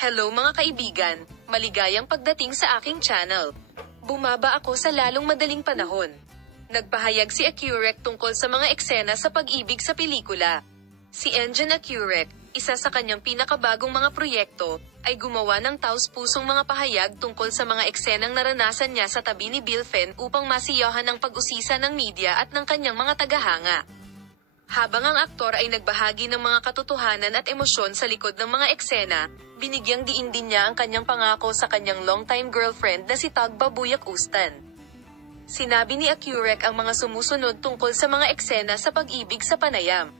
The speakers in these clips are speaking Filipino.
Hello mga kaibigan, maligayang pagdating sa aking channel. Bumaba ako sa lalong madaling panahon. Nagpahayag si Accurek tungkol sa mga eksena sa pag-ibig sa pelikula. Si Engin Accurek, isa sa kanyang pinakabagong mga proyekto, ay gumawa ng taus-pusong mga pahayag tungkol sa mga eksenang naranasan niya sa tabi ni Bill Fenn upang masiyahan ang pag-usisa ng media at ng kanyang mga tagahanga. Habang ang aktor ay nagbahagi ng mga katotohanan at emosyon sa likod ng mga eksena, binigyang diin din niya ang kanyang pangako sa kanyang longtime girlfriend na si Tagba Buyak-Ustan. Sinabi ni Accurek ang mga sumusunod tungkol sa mga eksena sa pag-ibig sa panayam.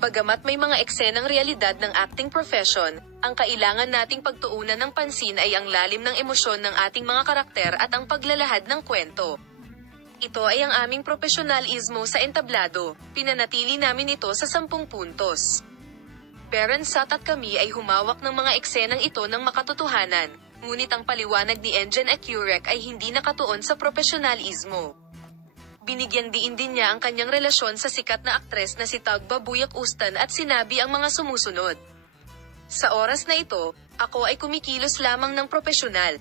Bagamat may mga eksenang realidad ng acting profession, ang kailangan nating pagtuunan ng pansin ay ang lalim ng emosyon ng ating mga karakter at ang paglalahad ng kwento. Ito ay ang aming profesionalismo sa entablado, pinanatili namin ito sa 10 puntos. Beren Sat at kami ay humawak ng mga eksenang ito ng makatotohanan, ngunit ang paliwanag ni Engin Accurek ay hindi nakatuon sa profesionalismo. Binigyang diin din niya ang kanyang relasyon sa sikat na aktres na si Tagba Buyak-Ustan at sinabi ang mga sumusunod. Sa oras na ito, ako ay kumikilos lamang ng profesional.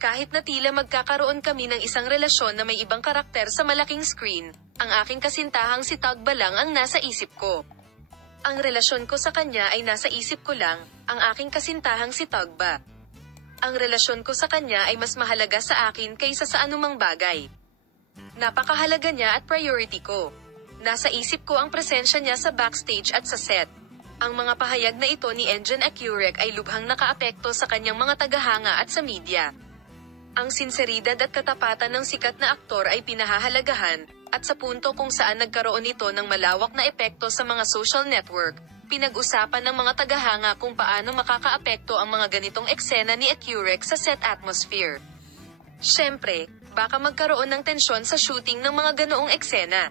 Kahit na tila magkakaroon kami ng isang relasyon na may ibang karakter sa malaking screen, ang aking kasintahang si Tagba lang ang nasa isip ko. Ang relasyon ko sa kanya ay nasa isip ko lang, ang aking kasintahang si Tagba. Ang relasyon ko sa kanya ay mas mahalaga sa akin kaysa sa anumang bagay. Napakahalaga niya at priority ko. Nasa isip ko ang presensya niya sa backstage at sa set. Ang mga pahayag na ito ni Engin Accurek ay lubhang nakaapekto sa kanyang mga tagahanga at sa media. Ang sinseridad at katapatan ng sikat na aktor ay pinahahalagahan, at sa punto kung saan nagkaroon ito ng malawak na epekto sa mga social network, pinag-usapan ng mga tagahanga kung paano makakaapekto ang mga ganitong eksena ni Accurek sa set atmosphere. Siyempre, baka magkaroon ng tensyon sa shooting ng mga ganoong eksena.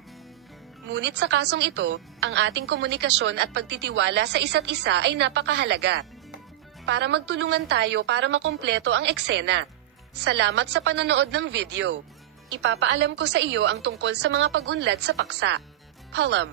Ngunit sa kasong ito, ang ating komunikasyon at pagtitiwala sa isa't isa ay napakahalaga. Para magtulungan tayo para makumpleto ang eksena. Salamat sa panonood ng video. Ipapaalam ko sa iyo ang tungkol sa mga pag-unlad sa paksa. Paalam.